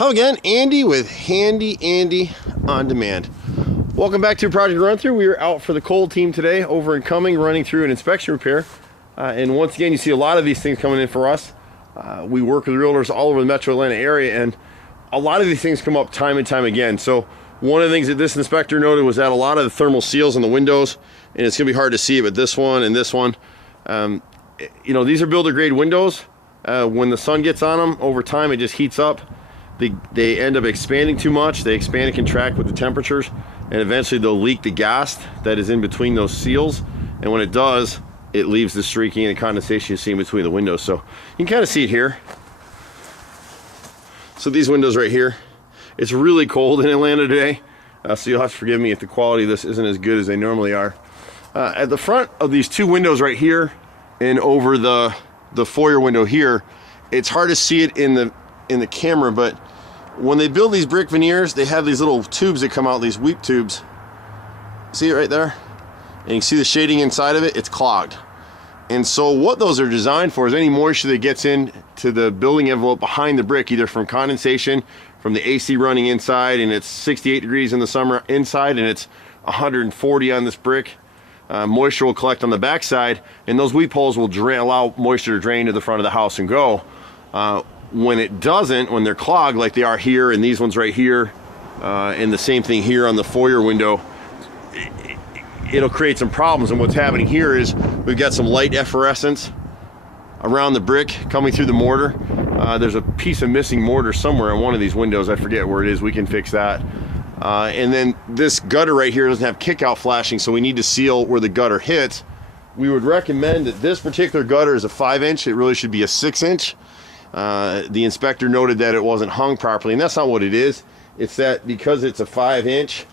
Hello again, Andy with Handy Andy On Demand. Welcome back to Project Run Through. We are out for the cold team today over in Cumming, running through an inspection repair. And once again, you see a lot of these things coming in for us. We work with realtors all over the metro Atlanta area, and a lot of these things come up time and time again. So one of the things that this inspector noted was that a lot of the thermal seals on the windows, and it's gonna be hard to see, but this one and this one, you know, these are builder grade windows. When the sun gets on them, over time it just heats up. They end up expanding too much. They expand and contract with the temperatures, and eventually they'll leak the gas that is in between those seals. And when it does, it leaves the streaking and condensation you see in between the windows. So you can kind of see it here. So these windows right here, it's really cold in Atlanta today. So you'll have to forgive me if the quality of this isn't as good as they normally are. At the front of these two windows right here and over the foyer window here, it's hard to see it in the camera, but when they build these brick veneers, they have these little tubes that come out, these weep tubes. See it right there? And you can see the shading inside of it, it's clogged. And so what those are designed for is any moisture that gets into the building envelope behind the brick, either from condensation, from the AC running inside, and it's 68 degrees in the summer inside, and it's 140 on this brick. Moisture will collect on the backside, and those weep holes will allow moisture to drain to the front of the house and go. When it doesn't, when they're clogged like they are here, and these ones right here, and the same thing here on the foyer window, it'll create some problems. And what's happening here is we've got some light efflorescence around the brick coming through the mortar. There's a piece of missing mortar somewhere on one of these windows. I forget where it is. We can fix that. And then this gutter right here doesn't have kick-out flashing, so we need to seal where the gutter hits. We would recommend that this particular gutter is a 5-inch. It really should be a 6-inch. The inspector noted that it wasn't hung properly, and that's not what it is. It's that because it's a 5-inch,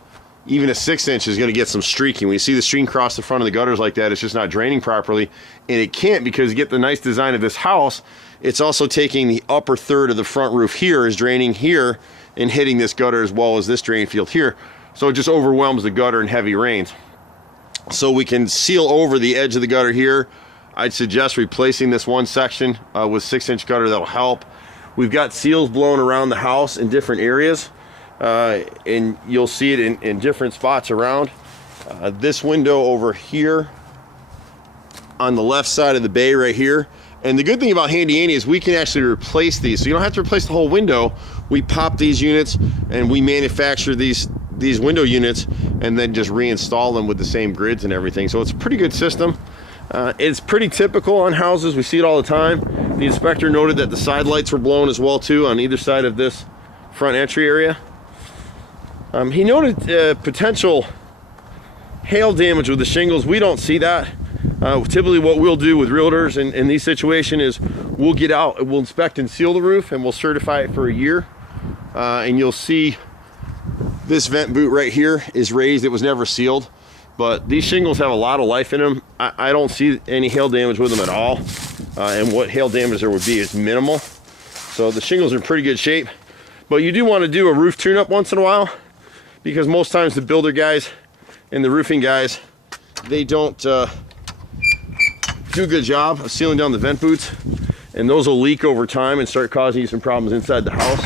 even a 6-inch is going to get some streaking. When you see the stream cross the front of the gutters like that, it's just not draining properly, and it can't, because you get the nice design of this house. It's also taking the upper third of the front roof here, is draining here and hitting this gutter as well as this drain field here. So it just overwhelms the gutter in heavy rains. So we can seal over the edge of the gutter here. I'd suggest replacing this one section with 6-inch gutter. That'll help. We've got seals blown around the house in different areas, and you'll see it in different spots around. This window over here on the left side of the bay right here. And the good thing about Handy Andy is we can actually replace these. So you don't have to replace the whole window. We pop these units and we manufacture these window units and then just reinstall them with the same grids and everything. So it's a pretty good system. It's pretty typical on houses. We see it all the time. The inspector noted that the side lights were blown as well too on either side of this front entry area. He noted potential hail damage with the shingles. We don't see that. Typically what we'll do with realtors in these situations is we'll get out, we'll inspect and seal the roof, and we'll certify it for a year. And you'll see this vent boot right here is raised. It was never sealed. But these shingles have a lot of life in them. I don't see any hail damage with them at all. And what hail damage there would be is minimal. So the shingles are in pretty good shape. But you do want to do a roof tune-up once in a while, because most times the builder guys and the roofing guys, they don't do a good job of sealing down the vent boots. And those will leak over time and start causing you some problems inside the house.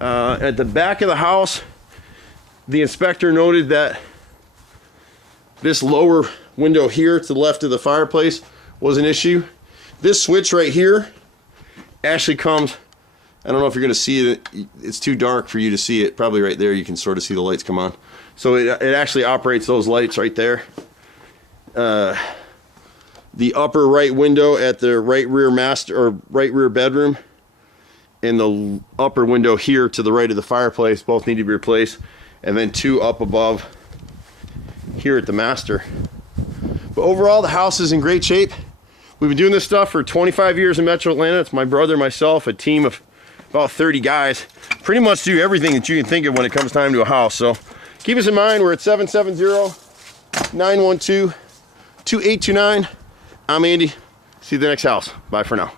At the back of the house, the inspector noted that this lower window here to the left of the fireplace was an issue. This switch right here actually comes, I don't know if you're gonna see it, it's too dark for you to see it. Probably right there you can sort of see the lights come on. So it actually operates those lights right there. The upper right window at the right rear master or right rear bedroom and the upper window here to the right of the fireplace both need to be replaced, and then two up above here at the master. But overall, the house is in great shape. We've been doing this stuff for 25 years in Metro Atlanta. It's my brother, myself, a team of about 30 guys. Pretty much do everything that you can think of when it comes time to a house. So keep us in mind. We're at 770-912-2829. I'm Andy. See you at the next house. Bye for now.